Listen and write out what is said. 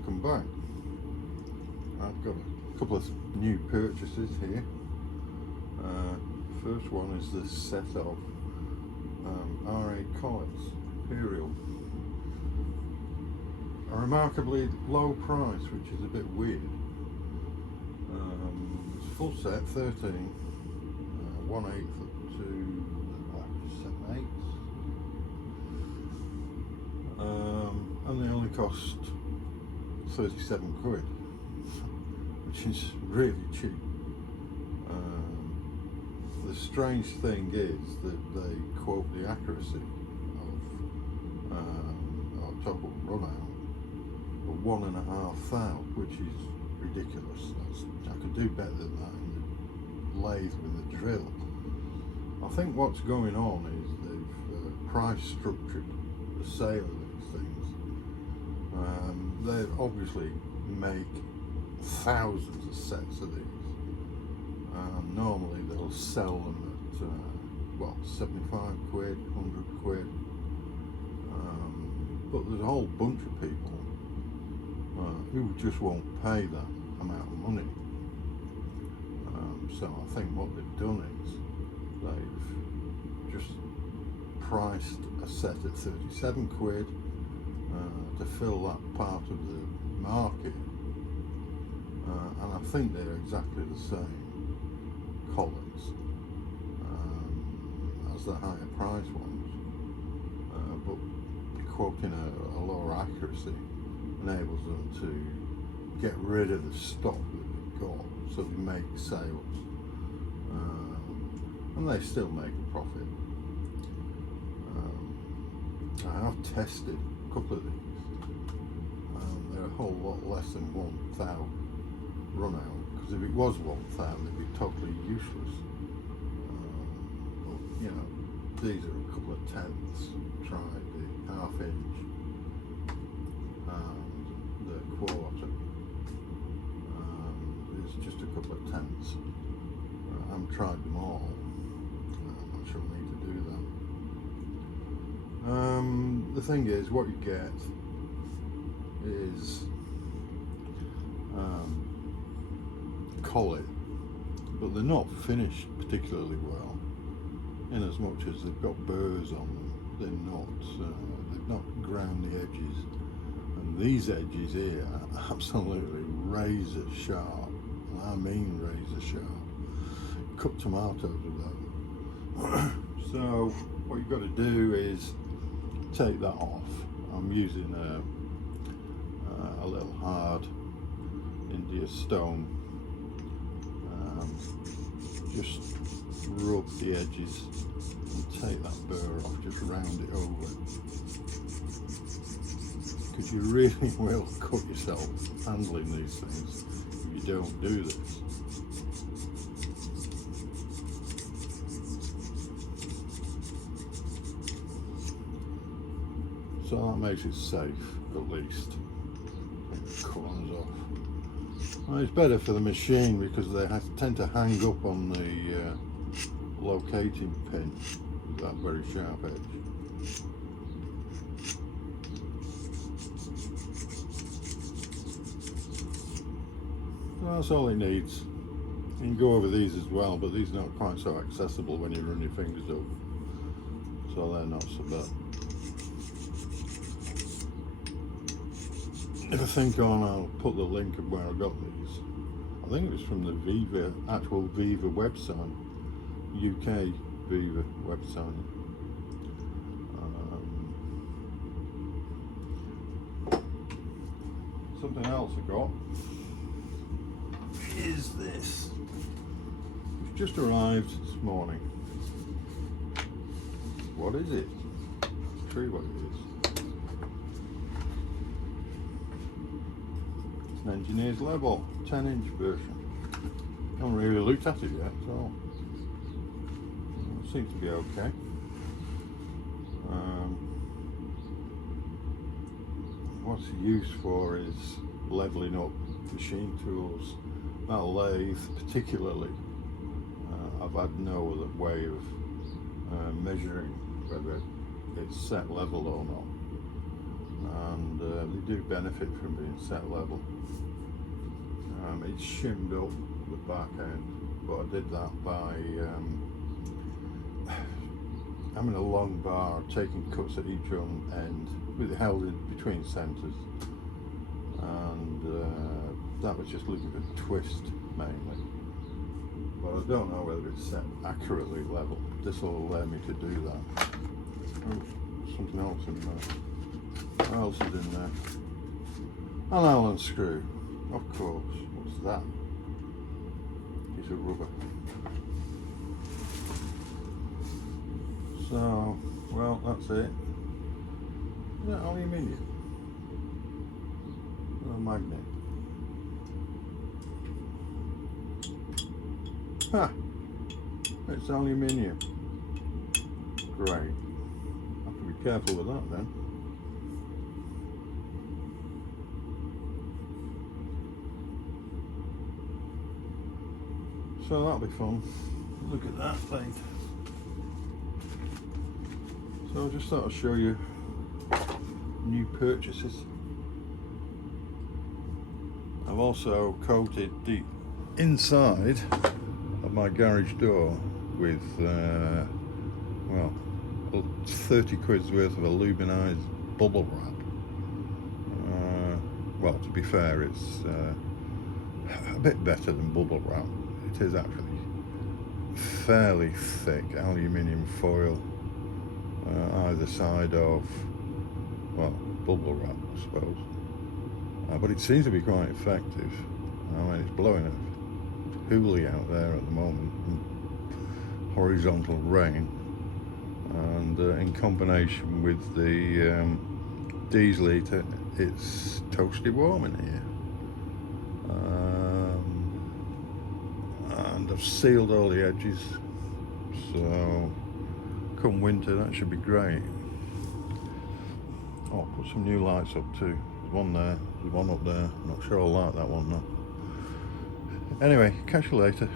welcome back. I've got a couple of new purchases here. First one is this set of Collets imperial. A remarkably low price, which is a bit weird. It's a full set, 13, 1/8 up to 7/8. And they only cost 37 quid, which is really cheap. The strange thing is that they quote the accuracy of total run out of 1.5 thou, which is ridiculous. I could do better than that in the lathe with a drill. I think what's going on is they've price structured the sale of these things. They obviously make thousands of sets of these. Normally they'll sell them at 75 quid, 100 quid. But there's a whole bunch of people who just won't pay that amount of money. So I think what they've done is they've just priced a set at 37 quid to fill that part of the market. And I think they're exactly the same Collets as the higher price ones, but quoting a lower accuracy enables them to get rid of the stock that they've got, so they make sales, and they still make a profit. I have tested a couple of these. They're a whole lot less than 1 thou run out, because if it was 1 thou they'd be totally useless. But you know, these are a couple of tenths. Tried the 1/2 inch and the 1/4. It's just a couple of tenths. I haven't tried them all. I'm not sure I need to do that. The thing is, what you get is collet, but they're not finished particularly well, in as much as they've got burrs on them. They've not ground the edges, and these edges here are absolutely razor sharp, and I mean razor sharp. Cut tomatoes with that. So what you've got to do is take that off. I'm using a little hard India stone. Just rub the edges and take that burr off, just round it over, because you really will cut yourself handling these things if you don't do this. So that makes it safe, at least. Take the corners off. Well, it's better for the machine because they tend to hang up on the locating pin with that very sharp edge. So that's all it needs. You can go over these as well, but these are not quite so accessible when you run your fingers up, so they're not so bad. If I think on, I'll put the link of where I got these. I think it was from the Vevor, actual Vevor website, UK Vevor website. Something else I got is this. It's just arrived this morning. What is it? I'll show you what it is. An engineer's level 10-inch version. I haven't really looked at it yet, so it seems to be okay. What's it used for is leveling up machine tools. That lathe particularly, I've had no other way of measuring whether it's set level or not. And they do benefit from being set level. It's shimmed up the back end, but I did that by having a long bar, taking cuts at each end with it held in between centres, and that was just looking for twist mainly. But I don't know whether it's set accurately level. This will allow me to do that. Oh, something else in there. What else is in there? An Allen screw, of course. What's that? Piece of rubber. So, well, that's it. Is that aluminium? Or a magnet? Ha! It's aluminium. Great. Have to be careful with that then. So that'll be fun. Look at that thing. So I just thought I'd show you new purchases. I've also coated the inside of my garage door with well, 30 quid's worth of aluminized bubble wrap. Well, to be fair, it's a bit better than bubble wrap. It is actually fairly thick aluminium foil either side of, well, bubble wrap, I suppose. But it seems to be quite effective. I mean, it's blowing a hoolie out there at the moment, horizontal rain, and in combination with the diesel heater, it's toasty warm in here. And I've sealed all the edges, so come winter that should be great. Oh, put some new lights up too. There's one there, there's one up there. Not sure I'll like that one though. Anyway, catch you later.